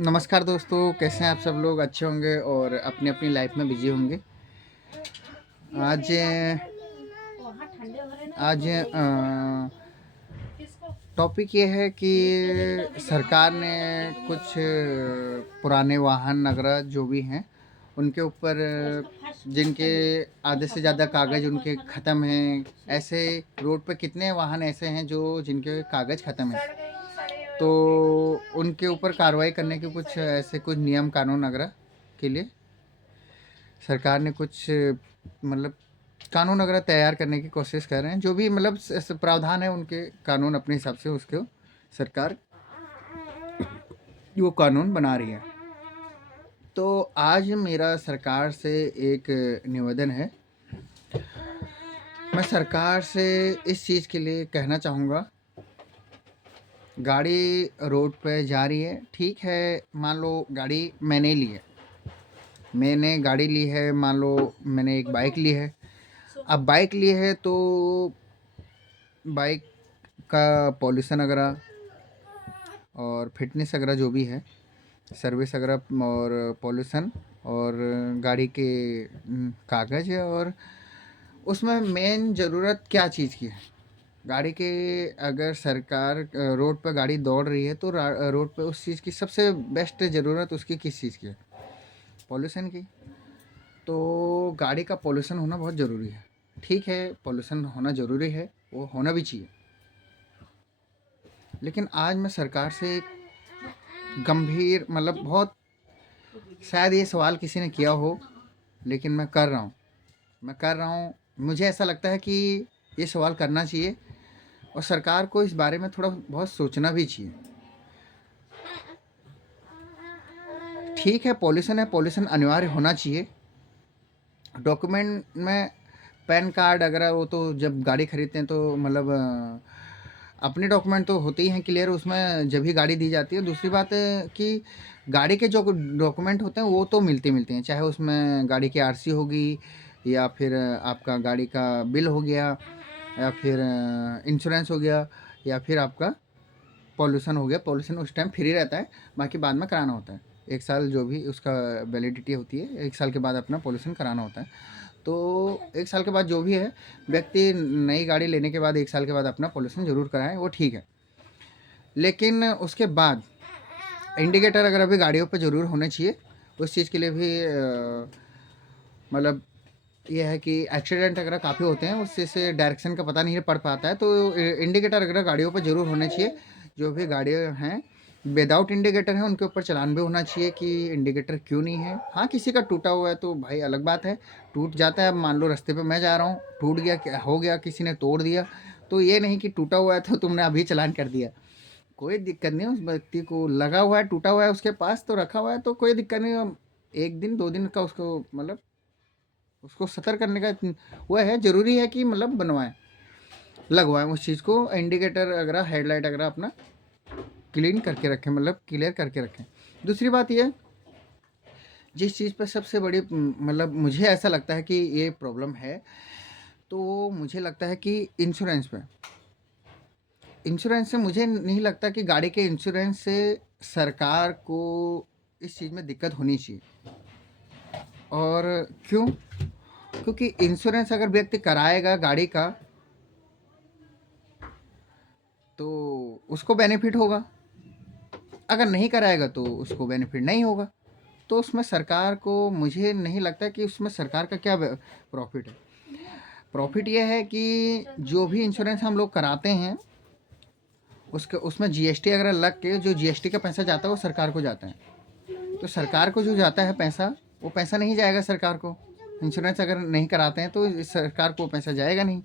नमस्कार दोस्तों, कैसे हैं आप सब लोग? अच्छे होंगे और अपनी अपनी लाइफ में बिजी होंगे। आज आज टॉपिक ये है कि सरकार ने कुछ पुराने वाहन वगैरह जो भी हैं उनके ऊपर, जिनके आधे से ज़्यादा कागज़ उनके ख़त्म हैं, ऐसे रोड पे कितने वाहन ऐसे हैं जो जिनके कागज़ ख़त्म हैं, तो उनके ऊपर कार्रवाई करने के कुछ ऐसे कुछ नियम कानून वगैरह के लिए सरकार ने कुछ मतलब कानून वगैरह तैयार करने की कोशिश कर रहे हैं। जो भी मतलब प्रावधान है उनके कानून अपने हिसाब से उसको सरकार वो कानून बना रही है। तो आज मेरा सरकार से एक निवेदन है। मैं सरकार से इस चीज़ के लिए कहना चाहूँगा, गाड़ी रोड पे जा रही है, ठीक है, मान लो गाड़ी मैंने ली है, मैंने गाड़ी ली है, मान लो मैंने एक बाइक ली है। अब बाइक ली है तो बाइक का पॉल्यूशन वगैरह और फिटनेस वगैरह जो भी है, सर्विस वगैरह और पॉल्यूशन और गाड़ी के कागज़ है, और उसमें मेन ज़रूरत क्या चीज़ की है गाड़ी के। अगर सरकार रोड पर गाड़ी दौड़ रही है तो रोड पे उस चीज़ की सबसे बेस्ट ज़रूरत उसकी किस चीज़ की है? पॉल्यूशन की। तो गाड़ी का पॉल्यूशन होना बहुत ज़रूरी है। ठीक है, पॉल्यूशन होना ज़रूरी है, वो होना भी चाहिए। लेकिन आज मैं सरकार से एक गंभीर मतलब बहुत, शायद ये सवाल किसी ने किया हो, लेकिन मैं कर रहा हूँ। मुझे ऐसा लगता है कि ये सवाल करना चाहिए और सरकार को इस बारे में थोड़ा बहुत सोचना भी चाहिए। ठीक है, पॉल्यूशन है, पॉल्यूशन अनिवार्य होना चाहिए। डॉक्यूमेंट में पैन कार्ड अगर वो तो जब गाड़ी खरीदते हैं तो मतलब अपने डॉक्यूमेंट तो होते ही हैं क्लियर उसमें जब भी गाड़ी दी जाती है। दूसरी बात है कि गाड़ी के जो डॉक्यूमेंट होते हैं वो तो मिलते हैं, चाहे उसमें गाड़ी की आरसी होगी या फिर आपका गाड़ी का बिल हो गया या फिर इंश्योरेंस हो गया या फिर आपका पॉल्यूशन हो गया। पॉल्यूशन उस टाइम फ्री रहता है, बाकी बाद में कराना होता है। 1 साल जो भी उसका वैलिडिटी होती है, 1 साल के बाद अपना पॉल्यूशन कराना होता है। तो 1 साल के बाद जो भी है, व्यक्ति नई गाड़ी लेने के बाद 1 साल के बाद अपना पॉल्यूशन ज़रूर कराएँ, वो ठीक है। लेकिन उसके बाद इंडिकेटर अगर अभी गाड़ियों पे ज़रूर होने चाहिए। उस चीज़ के लिए भी मतलब ये है कि एक्सीडेंट अगर काफ़ी होते हैं, उससे से डायरेक्शन का पता नहीं पड़ पाता है, तो इंडिकेटर अगर गाड़ियों पर ज़रूर होने चाहिए। जो भी गाड़ियाँ हैं विदाउट इंडिकेटर हैं उनके ऊपर चालान भी होना चाहिए कि इंडिकेटर क्यों नहीं है। हाँ, किसी का टूटा हुआ है तो भाई अलग बात है, टूट जाता है। अब मान लो रास्ते पे मैं जा रहा हूँ, टूट गया, क्या हो गया, किसी ने तोड़ दिया, तो ये नहीं कि टूटा हुआ है तो तुमने अभी चालान कर दिया। कोई दिक्कत नहीं है, उस व्यक्ति को लगा हुआ है, टूटा हुआ है, उसके पास तो रखा हुआ है, तो कोई दिक्कत नहीं। 1 दिन 2 दिन का उसको मतलब उसको सतर करने का वो है, ज़रूरी है कि मतलब बनवाएँ, लगवाएँ उस चीज़ को। इंडिकेटर वगैरह, हेडलाइट वगैरह अपना क्लीन करके रखें, मतलब क्लियर करके रखें। दूसरी बात ये, जिस चीज़ पे सबसे बड़ी मतलब मुझे ऐसा लगता है कि ये प्रॉब्लम है, तो मुझे लगता है कि इंश्योरेंस पे। इंश्योरेंस से मुझे नहीं लगता कि गाड़ी के इंश्योरेंस से सरकार को इस चीज़ में दिक्कत होनी चाहिए। और क्यों? क्योंकि इंश्योरेंस अगर व्यक्ति कराएगा गाड़ी का तो उसको बेनिफिट होगा, अगर नहीं कराएगा तो उसको बेनिफिट नहीं होगा। तो उसमें सरकार को, मुझे नहीं लगता कि उसमें सरकार का क्या प्रॉफिट है। प्रॉफिट ये है कि जो भी इंश्योरेंस हम लोग कराते हैं उसके उसमें जीएसटी अगर लग के जो जीएसटी का पैसा जाता है वो सरकार को जाता है। तो सरकार को जो जाता है पैसा, वो पैसा नहीं जाएगा सरकार को। इंश्योरेंस अगर नहीं कराते हैं तो सरकार को पैसा जाएगा नहीं।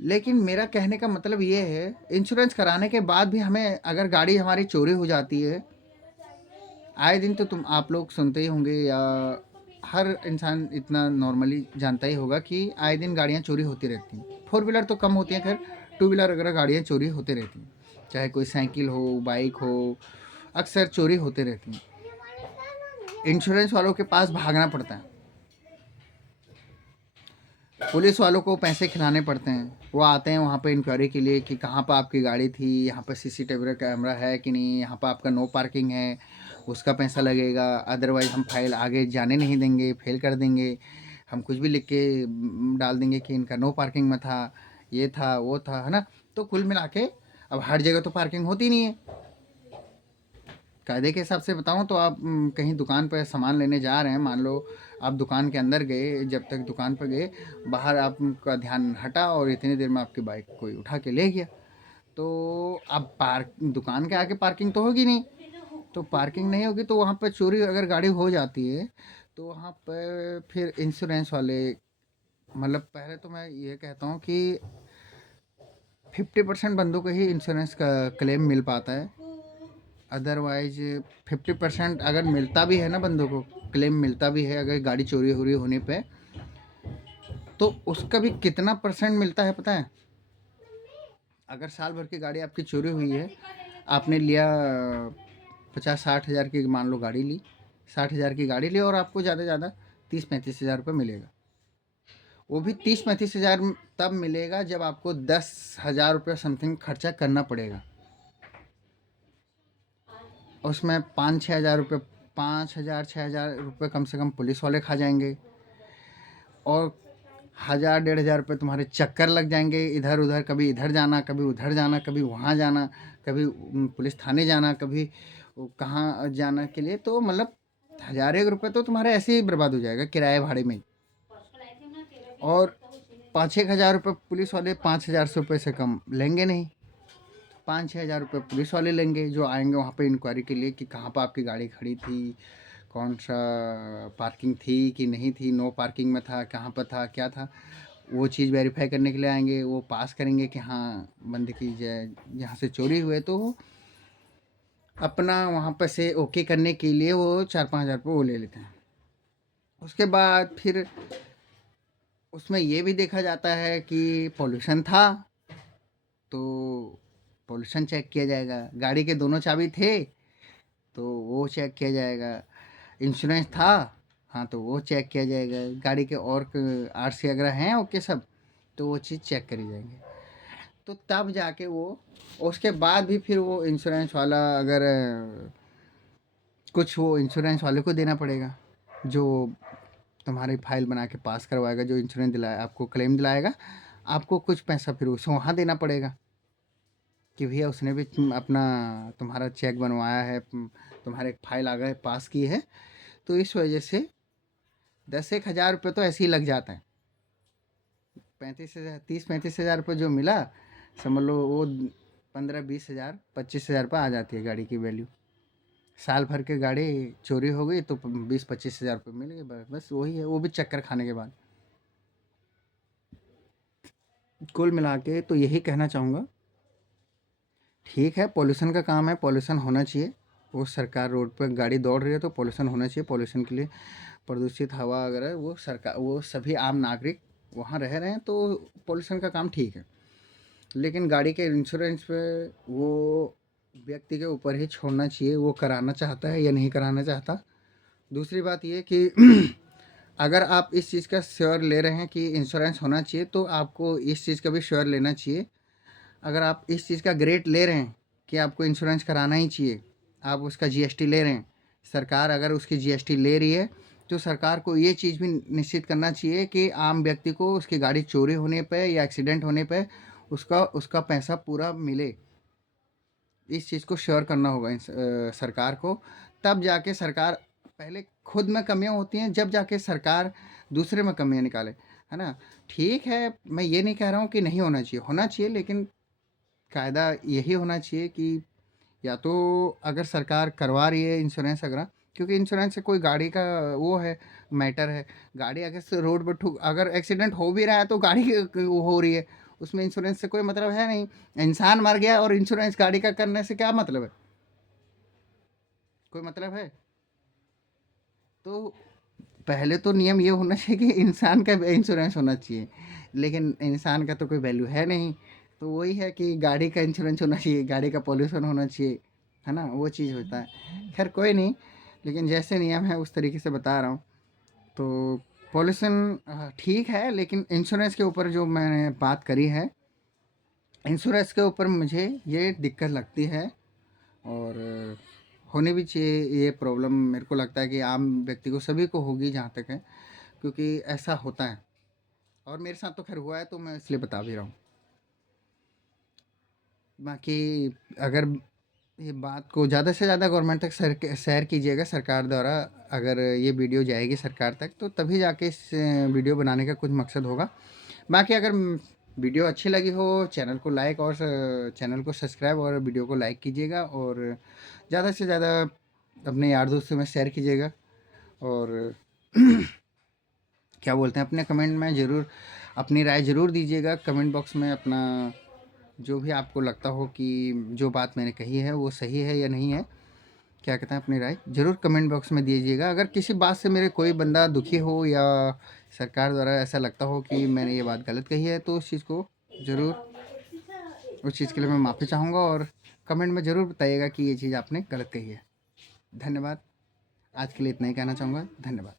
लेकिन मेरा कहने का मतलब ये है, इंश्योरेंस कराने के बाद भी हमें अगर गाड़ी हमारी चोरी हो जाती है, आए दिन तो तुम आप लोग सुनते ही होंगे या हर इंसान इतना नॉर्मली जानता ही होगा कि आए दिन गाड़ियाँ चोरी होती रहती हैं। 4 व्हीलर तो कम होती हैं, खैर 2 व्हीलर वगैरह गाड़ियाँ चोरी होती रहती हैं, चाहे कोई साइकिल हो, बाइक हो, अक्सर चोरी होते रहती हैं। इंश्योरेंस वालों के पास भागना पड़ता है। पुलिस वालों को पैसे खिलाने पड़ते हैं। वो आते हैं वहाँ पे इंक्वायरी के लिए कि कहाँ पर आपकी गाड़ी थी, यहाँ पर सीसीटीवी कैमरा है कि नहीं, यहाँ पर आपका नो पार्किंग है, उसका पैसा लगेगा। अदरवाइज़ हम फाइल आगे जाने नहीं देंगे, फेल कर देंगे। हम कुछ भी लिख के डाल देंगे कि इनका नो पार्किंग में था, ये था, वो था, है ना। तो कुल मिला के अब हर जगह तो पार्किंग होती नहीं है। कायदे के हिसाब से बताऊँ तो आप कहीं दुकान पर सामान लेने जा रहे हैं, मान लो आप दुकान के अंदर गए, जब तक दुकान पर गए, बाहर आपका ध्यान हटा और इतनी देर में आपकी बाइक कोई उठा के ले गया। तो अब पार्क दुकान के आगे पार्किंग तो होगी नहीं। तो पार्किंग नहीं होगी तो वहाँ पर चोरी अगर गाड़ी हो जाती है तो वहाँ पर फिर इंश्योरेंस वाले, मतलब पहले तो मैं ये कहता हूँ कि 50% बंदों को ही इंश्योरेंस का क्लेम मिल पाता है। अदरवाइज 50% अगर मिलता भी है ना बंदों को, क्लेम मिलता भी है अगर गाड़ी चोरी हो रही होने पे, तो उसका भी कितना परसेंट मिलता है पता है? अगर साल भर की गाड़ी आपकी चोरी हुई है, आपने लिया 50-60 हज़ार की, मान लो गाड़ी ली, 60 हज़ार की गाड़ी ली और आपको ज़्यादा से ज़्यादा 30-35 हज़ार रुपये मिलेगा। वो भी 30-35 हज़ार तब मिलेगा जब आपको 10 हज़ार रुपये समथिंग खर्चा करना पड़ेगा। उसमें 5-6 हज़ार रुपये, 5 हज़ार 6 हज़ार रुपये कम से कम पुलिस वाले खा जाएंगे, और 1,000-1,500 रुपये तुम्हारे चक्कर लग जाएंगे इधर उधर, कभी इधर जाना, कभी उधर जाना, कभी वहाँ जाना, कभी पुलिस थाने जाना, कभी कहाँ जाना के लिए। तो मतलब 1,000 1 रुपये तो तुम्हारे ऐसे ही बर्बाद हो जाएगा किराए भाड़े में। और 5-6 हज़ार रुपये पुलिस वाले 5,000 रुपये से कम लेंगे नहीं। 5-6 हज़ार रुपये पुलिस वाले लेंगे जो आएंगे वहाँ पे इंक्वायरी के लिए कि कहाँ पर आपकी गाड़ी खड़ी थी, कौन सा पार्किंग थी कि नहीं थी, नो पार्किंग में था, कहाँ पर था, क्या था, वो चीज़ वेरीफाई करने के लिए आएंगे। वो पास करेंगे कि हाँ बंद की जाए, यहाँ से चोरी हुए, तो वो अपना वहाँ पर से ओके करने के लिए वो 4-5 हज़ार रुपये वो ले लेते हैं। उसके बाद फिर उसमें ये भी देखा जाता है कि पॉल्यूशन था तो पॉल्यूशन चेक किया जाएगा, गाड़ी के दोनों चाबी थे तो वो चेक किया जाएगा, इंश्योरेंस था, हाँ तो वो चेक किया जाएगा, गाड़ी के और आरसी अगर हैं ओके सब, तो वो चीज़ चेक करी जाएंगे। तो तब जाके वो, उसके बाद भी फिर वो इंश्योरेंस वाला अगर कुछ, वो इंश्योरेंस वाले को देना पड़ेगा जो तुम्हारी फाइल बना के पास करवाएगा, जो इंश्योरेंस दिलाया आपको, क्लेम दिलाएगा, आपको कुछ पैसा फिर उसे वहाँ देना पड़ेगा कि भैया उसने भी अपना तुम्हारा चेक बनवाया है, तुम्हारे फाइल आ गए पास की है। तो इस वजह से 10-1 हज़ार रुपये तो ऐसे ही लग जाते हैं। 35 हज़ार, 30-35 हज़ार रुपये जो मिला, समझ लो वो 15-20 हज़ार, 25 हज़ार रुपये आ जाती है गाड़ी की वैल्यू। साल भर के गाड़ी चोरी हो गई तो 20-25 हज़ार रुपये मिल गए, बस बस वही है, वो भी चक्कर खाने के बाद। कुल मिला के तो यही कहना चाहूँगा, ठीक है पॉल्यूशन का काम है, पॉल्यूशन होना चाहिए। वो सरकार रोड पर गाड़ी दौड़ रही है तो पॉल्यूशन होना चाहिए। पॉल्यूशन के लिए प्रदूषित हवा अगर वो सरकार, वो सभी आम नागरिक वहाँ रह रहे हैं तो पॉल्यूशन का काम ठीक है। लेकिन गाड़ी के इंश्योरेंस पे वो व्यक्ति के ऊपर ही छोड़ना चाहिए, वो कराना चाहता है या नहीं कराना चाहता। दूसरी बात ये कि अगर आप इस चीज़ का श्योर ले रहे हैं कि इंश्योरेंस होना चाहिए तो आपको इस चीज़ का भी श्योर लेना चाहिए। अगर आप इस चीज़ का ग्रेड ले रहे हैं कि आपको इंश्योरेंस कराना ही चाहिए, आप उसका जीएसटी ले रहे हैं, सरकार अगर उसकी जीएसटी ले रही है तो सरकार को ये चीज़ भी निश्चित करना चाहिए कि आम व्यक्ति को उसकी गाड़ी चोरी होने पे या एक्सीडेंट होने पे उसका उसका पैसा पूरा मिले। इस चीज़ को श्योर करना होगा सरकार को। तब जाके सरकार, पहले खुद में कमियां होती हैं जब जाके सरकार दूसरे में कमियां निकाले, है ना। ठीक है, मैं ये नहीं कह रहा हूँ कि नहीं होना चाहिए, होना चाहिए, लेकिन कायदा यही होना चाहिए कि या तो अगर सरकार करवा रही है इंश्योरेंस अगर, क्योंकि इंश्योरेंस से कोई गाड़ी का वो है, मैटर है। गाड़ी अगर से रोड पर ठुक, अगर एक्सीडेंट हो भी रहा है तो गाड़ी वो हो रही है, उसमें इंश्योरेंस से कोई मतलब है नहीं। इंसान मर गया और इंश्योरेंस गाड़ी का करने से क्या मतलब है? कोई मतलब है? तो पहले तो नियम ये होना चाहिए कि इंसान का इंश्योरेंस होना चाहिए, लेकिन इंसान का तो कोई वैल्यू है नहीं। तो वही है कि गाड़ी का इंश्योरेंस होना चाहिए, गाड़ी का पॉल्यूशन होना चाहिए, है ना, वो चीज़ होता है। खैर कोई नहीं, लेकिन जैसे नियम है उस तरीके से बता रहा हूँ। तो पॉल्यूशन ठीक है, लेकिन इंश्योरेंस के ऊपर जो मैंने बात करी है, इंश्योरेंस के ऊपर मुझे ये दिक्कत लगती है। और होनी भी चाहिए ये प्रॉब्लम, मेरे को लगता है कि आम व्यक्ति को सभी को होगी जहाँ तक है, क्योंकि ऐसा होता है और मेरे साथ तो खैर हुआ है, तो मैं इसलिए बता भी रहा हूँ। बाकी अगर ये बात को ज़्यादा से ज़्यादा गवर्नमेंट तक शेयर कीजिएगा सरकार द्वारा। अगर ये वीडियो जाएगी सरकार तक तो तभी जाके इस वीडियो बनाने का कुछ मकसद होगा। बाकी अगर वीडियो अच्छी लगी हो, चैनल को लाइक और चैनल को सब्सक्राइब और वीडियो को लाइक कीजिएगा, और ज़्यादा से ज़्यादा अपने यार दोस्तों में शेयर कीजिएगा। और क्या बोलते हैं, अपने कमेंट में ज़रूर अपनी राय ज़रूर दीजिएगा कमेंट बॉक्स में। अपना जो भी आपको लगता हो कि जो बात मैंने कही है वो सही है या नहीं है, क्या कहते हैं, अपनी राय ज़रूर कमेंट बॉक्स में दीजिएगा। अगर किसी बात से मेरे कोई बंदा दुखी हो या सरकार द्वारा ऐसा लगता हो कि मैंने ये बात गलत कही है, तो उस चीज़ को ज़रूर, उस चीज़ के लिए मैं माफ़ी चाहूँगा, और कमेंट में ज़रूर बताइएगा कि ये चीज़ आपने गलत कही है। धन्यवाद। आज के लिए इतना ही कहना चाहूँगा। धन्यवाद।